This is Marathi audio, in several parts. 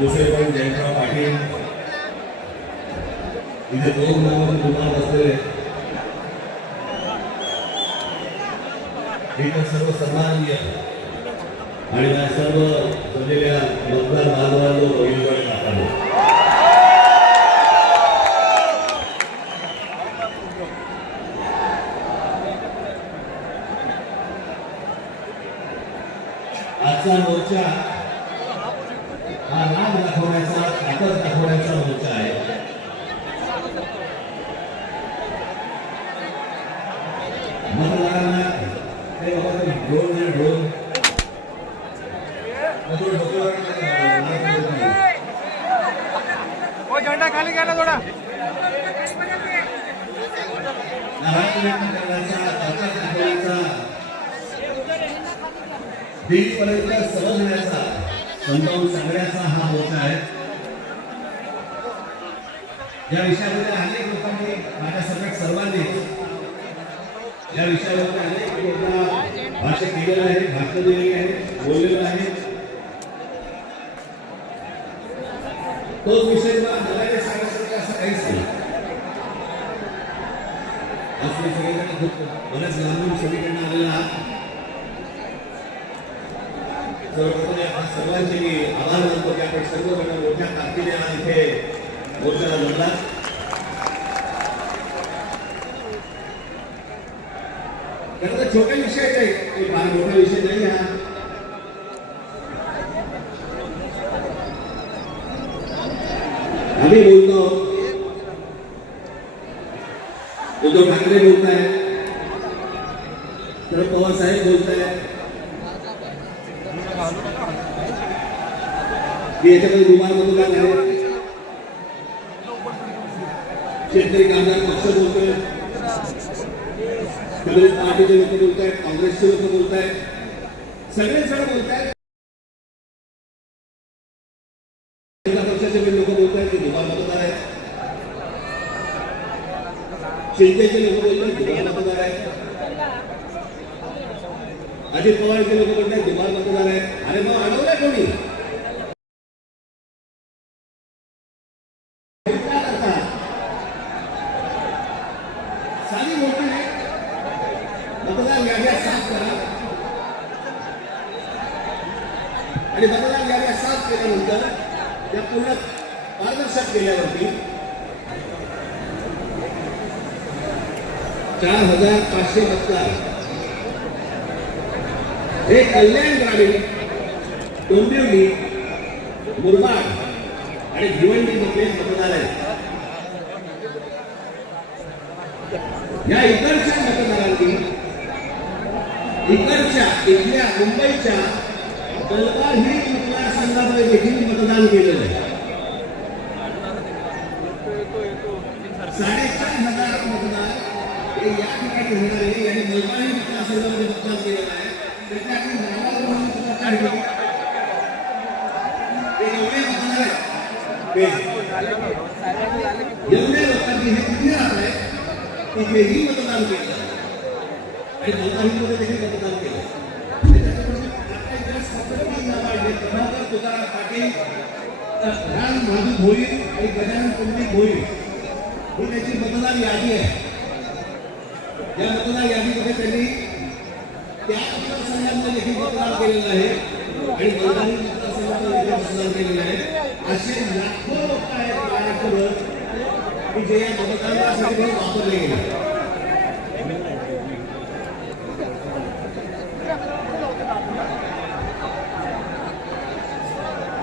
दुसरे जयंतराव पाटील? इथे दोन नंबर दुकान बसलेले हे तर सर्व सन्माननीय. आणि या सर्व जमलेल्या मतदार बांधवांनो बहिणीकडे काकांनो आजचा मोर्चा हा राग दाखवण्याचा ताकद दाखवण्याचा मोर्चा आहे मतदारांना ते बाबा ते ड्रोन आहे ड्रोन मधून डोक्यावर नाही. ओ झेंडा खाली घ्या ना थोडा. नाराज समजण्याचा समजावून सांगण्याचा हा मोर्चा आहे. या विषयामध्ये अनेक लोकांनी माझ्या सगळ्यात सर्वांनी या विषयावरती अनेक लोकांना भाषा केलेलं आहे भाषण दिलेली आहे बोललेलं आहे. तोच विषय मला नव्याने सांगायचं असं काहीच नाही. आज मी सगळीकडे खूप बऱ्याच लांबून सगळीकडनं आलेला सर्वप्रथम या सर्वांचे मी आभार मानतो की आपण सर्वजण मोठ्या ताकदीने आज इथे मोर्चाला जमला खरं तर छोटे विषय काही फार मोठा विषय नाही हा. आम्ही बोलतो उद्धव ठाकरे बोलताय शरद पवार साहेब विमान मतदान आहे शेतकरी पक्ष बोलतोय कम्युनिस्ट पार्टीचे लोक बोलत काँग्रेसचे लोक बोलत सगळे बोलत शिंदेचे लोक बोलतात आहेत मतदार आहेत. अजित पवारचे लोक बोलतात आहेत मतदार आहेत. अरे मग अडवलंय कोणी काय करता? साधी गोष्ट आहे मतदार याद्या साफ करा आणि मतदार याद्या साफ केल्यानंतर त्या पूर्ण पारदर्शक केल्यावरती चार हजार पाचशे मतदार हे कल्याण ग्रामीण डोंबिवली मुरबाड आणि भिवंडी मध्ये मतदार आहेत. या इतरच्या मतदारांनी इकडच्या इथल्या मुंबईच्या कलकार ही मतदारसंघामध्ये देखील मतदान केलेलं आहे. साडेचार या ठिकाणी होणार आहे यांनी मलबारी मतदारसंघामध्ये मतदान केलेलं आहे त्याच्या आधी नावावरून मतदार काढले. हे एवढे मतदार आहेत हे एवढे लोकांनी हे किती राहत आहे तिथेही मतदान केलं आणि मलबारीमध्ये देखील मतदान केलं त्याच्यामुळे आता इथे सततची नावं आहेत. प्रभाकर तुकाराम पाटील राम माधू भोईर आणि गजानन पंडित भोईर ही त्याची मतदार यादी आहे या मतदार यादीमध्ये त्यांनी त्या मतदारसंघांना देखील मतदान केलेलं आहे. आणि मलबारी मतदारसंघामध्ये देखील मतदान केलेलं आहे. असे लाखो लोक आहेत महाराष्ट्रभर की जे या मतदानासाठी वापरले गेले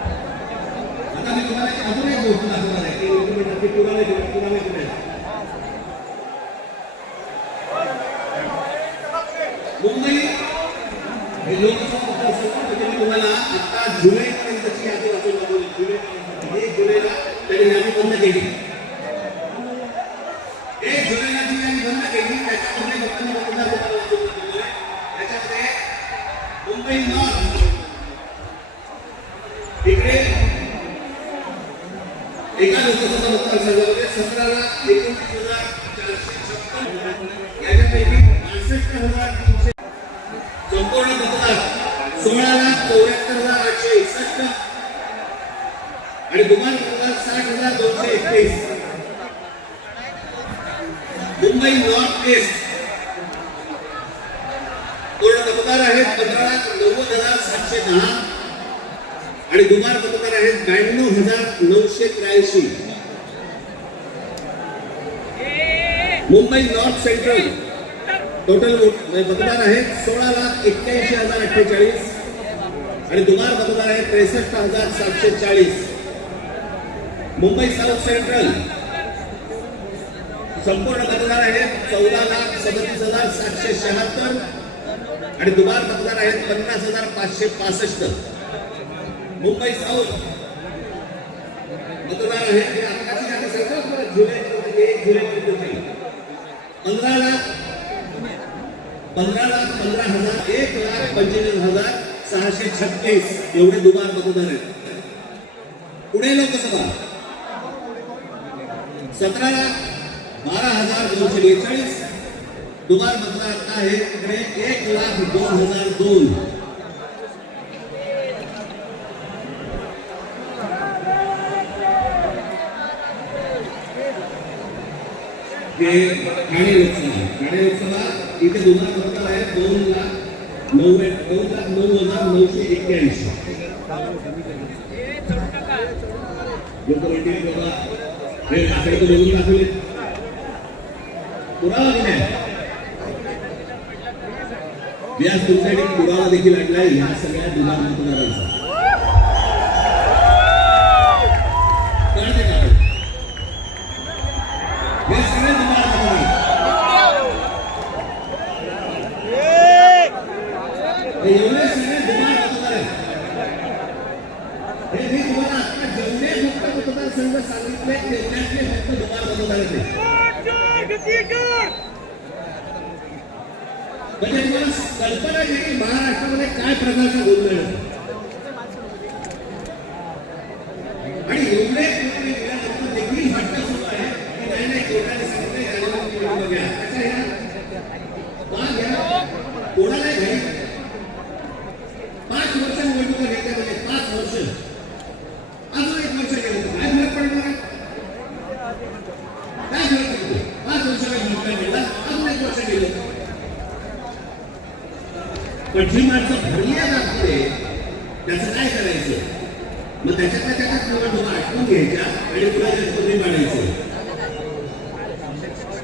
आता मी तुम्हाला एक अजून एक गोष्ट दाखवणार आहे की तुम्ही नक्की पुरावे देऊ पुरावे देऊ मुंबई हे लोकसभा मतदारसंघ म्हणजे मी तुम्हाला आता जुलैपर्यंतची यादी वाचून दाखवली जुलैपर्यंत एक जुलैला बंद केली. एक जुलैला जी यादी बंद केली. त्याच्यामध्ये लोकांनी त्याच्यामध्ये मुंबई नॉर्थ. इकडे एका लोकसभा मतदारसंघामध्ये सतरा लाख एकोणतीस हजार चारशे छप्पन याच्यापैकी हजार तीनशे संपूर्ण मतदार सोळा लाख चौऱ्याहत्तर हजार आठशे एकसष्ट. आणि दुकान साठ हजार दोनशे एकवीस मुंबई नॉर्थ ईस्ट. पूर्ण मतदार आहेत? पंधरा लाख नव्वद हजार सातशे दहा. आणि दुबार मतदार आहेत ब्याण्णव हजार नऊशे त्र्याऐंशी. Mumbai north central. टोटल म्हणजे मतदार आहेत सोळा लाख एक्क्याऐंशी हजार अठ्ठेचाळीस. आणि दुबार मतदार आहेत त्रेसष्ट हजार सातशे चाळीस. Mumbai south central. संपूर्ण मतदार आहेत चौदा लाख सदतीस हजार सातशे शहात्तर आणि दुबार मतदार आहेत पन्नास हजार पाचशे पासष्ट. मुंबई साऊथ. मतदार आहेत हे पंधरा लाख पंधरा लाख पंधरा हजार एक लाख पंचेचाळीस हजार सहाशे छत्तीस एवढे दुबार मतदार आहेत. पुणे लोकसभा. सतरा लाख बारा हजार दोनशे बेचाळीस. दुबार मतदार आता आहे. तिकडे एक लाख दोन हजार दोन. ठाणे लोकसभा ठाणे लोकसभा इथे दुबार मतदार आहे. दोन लाख नऊ दोन लाख नऊ हजार नऊशे एक्क्याऐंशी. लोक म्हणतील बाबा पुरावा दिलाय मी तुमच्याकडे पुरावा देखील आणलाय या सगळ्या दुबार मतदारांचा एवढे सगळे मतदार आहेत हे मी तुम्हाला आता जेवढे फक्त सांगितले तेवढ्यातले फक्त दुपार मतदार आहेत म्हणजे मला कल्पना आहे की महाराष्ट्रामध्ये काय प्रकारचा गोंधळ आणि एवढे देखील हट्ट सुरू आहे की नाही नाही कोर्टाने सांगितले घ्या अच्छा घ्या कोणाला घ्या पाच वर्ष निवडणुका घेतल्या म्हणजे पाच वर्ष अजून एक वर्ष गेलं तर काय फरक पडणार आहे? काय फरक पडतो पाच वर्षाला निवडणूक गेला अजून एक वर्ष गेलं पण जी माणसं भरली लागते त्याचं काय करायचं मग त्याच्यातल्या त्याच्यात निवडणुका आटवून घ्यायच्या आणि पुन्हा गणपती मांडायचं ह्याला काही निवडणुका म्हणतात या निवडणुका कशा याच्यात लोकशाही कमिटी काय अहो, एका आमदाराचा भाऊ सांगतो की मी वीस हजार मतं बाहेरून आणतो त्यासाठी आमदाराचा म्हणजे ह्याची हिंमत बघा सत्तेचा भाग बघा की एक आमदाराचा भाऊ सांगतो की आमदार असतो आमदार असतो पैठणचा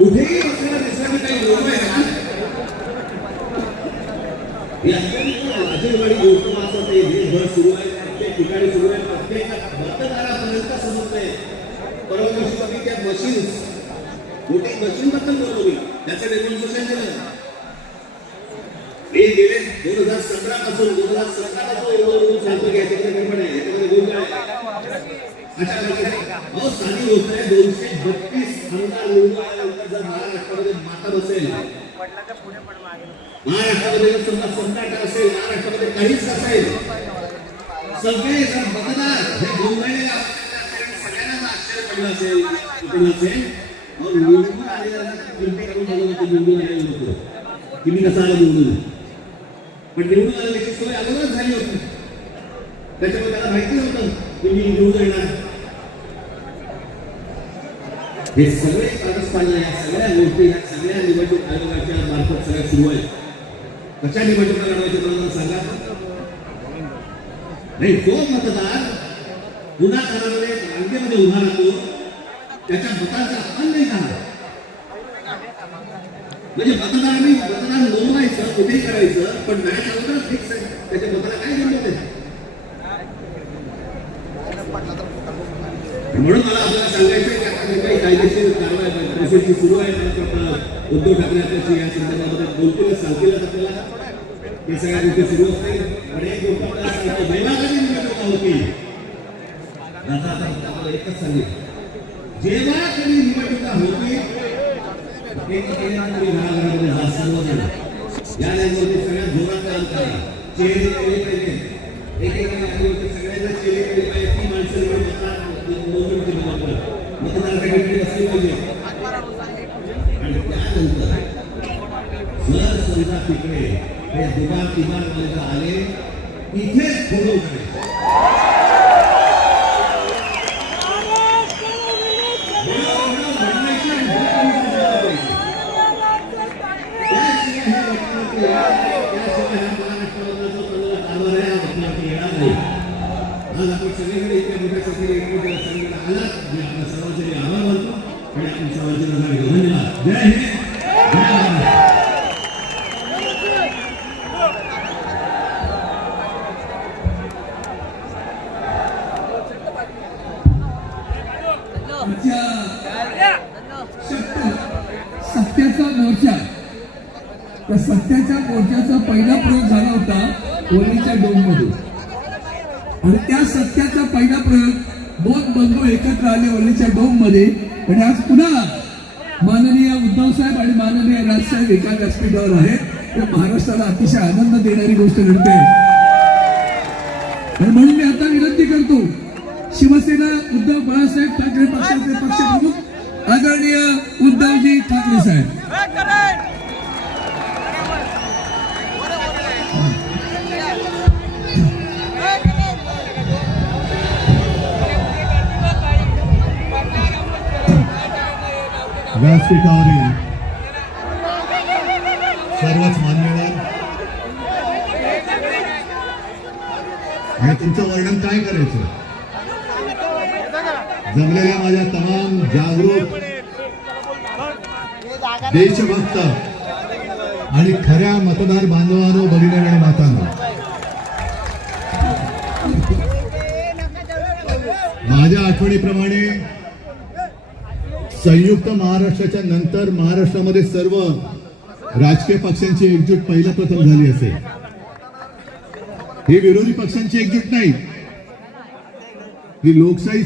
काही लोक ना ते देशभर सुरू आहे प्रत्येक ठिकाणी सुरू आहे प्रत्येक मतदारापर्यंत परवा दिवशी आम्ही त्या मशीन्स बोललो मी त्याचं डेमॉन्स्ट्रेशन केलं मी गेले दोन हजार सतरा पासून दोन हजार सतरा पासून एवढं सांगतो की गडबड आहे याच्यामध्ये गोंधळ आहे अशा प्रकारे अहो साधी गोष्ट आहे दोनशे बत्तीस आमदार निवडून जर महाराष्ट्रामध्ये माता बसेल महाराष्ट्रामध्ये जर समजा असेल महाराष्ट्रामध्ये काहीच नसेल सगळे जर मतदार हे गोंधळलेले सगळ्यांना आश्चर्य पडलं असेल असेल? मग निवडून होते निवडून आलेले कसा आलो निवडून? पण निवडून आलेल्याची सोय अगोदरच झाली होती. त्याच्यामुळे त्याला माहिती होतं की मी निवडून येणार. हे सगळे कारस्थान या सगळ्या गोष्टी या सगळ्या निवडणूक आयोगाच्या मार्फत सगळ्या सुरू आहेत कशा निवडणुका लढवायच्या मला सांगा नाही तो मतदार पुन्हा करणारे रांगेमध्ये उभा राहतो त्याच्या मताचा अपमान नाही झाला म्हणजे मतदारांनी मतदान नोंदवायचं कुठेही करायचं पण मॅच अगोदर फिक्स आहे त्याच्या मताला काय गंमत म्हणून मला आपल्याला सांगायचं कायदेशीर कारवाई प्रोसेसची सुरू आहे वाटतं उद्धव ठाकरे आपल्याशी या संदर्भामध्ये बोलतीलच सांगतीलच आपल्याला हे सगळ्या गोष्टी सुरू असतील पण एक गोष्ट आपल्याला सांगतो दैवासाठी निवडणुका होतील दादा, आता आपल्याला एकच सांगितलं. जेव्हा कधी निवडणुका तरी घराघरामध्ये हा सर्वजण. या लेवलवरती सगळ्यात जोरात काम करा चेहरे केले पाहिजे. आदिवासी सगळ्यांना चेहरे केले पाहिजे. ती माणसं निवडून मतदार नोंदणीची मतदार असली पाहिजे आणि त्यानंतर जर समजा तिकडे हे दुबार तिबार वाले आले. इथेच पुढे सत्याचा मोर्चा. त्या सत्याच्या मोर्चाचा पहिला प्रयोग झाला होता होलीच्या डोममध्ये आणि त्या सत्याचा पहिला प्रयोग दोन बंधू एकत्र आले होलीच्या डोममध्ये आणि आज पुन्हा माननीय उद्धव साहेब आणि माननीय राजसाहेब एका व्यासपीठावर आहेत. ते महाराष्ट्राला अतिशय आनंद देणारी गोष्ट घडते. आणि म्हणून मी आता विनंती करतो शिवसेना उद्धव बाळासाहेब ठाकरे पक्षाचे पक्षप्रमुख आदरणीय उद्धवजी ठाकरे साहेब. व्यासपीठावरील सर्वच मान्यवर. आणि तुमचं वर्णन काय करायचं? जमलेल्या माझ्या तमाम जागरूक देशभक्त आणि खऱ्या मतदार बांधवांनो भगिनी आणि मातांनो. माझ्या आठवणीप्रमाणे संयुक्त महाराष्ट्राच्या नंतर महाराष्ट्रामध्ये सर्व राजकीय पक्षांची एकजूट पहिल्या प्रथम झाली असेल. ही विरोधी पक्षांची एकजूट नाही. ही लोकशाही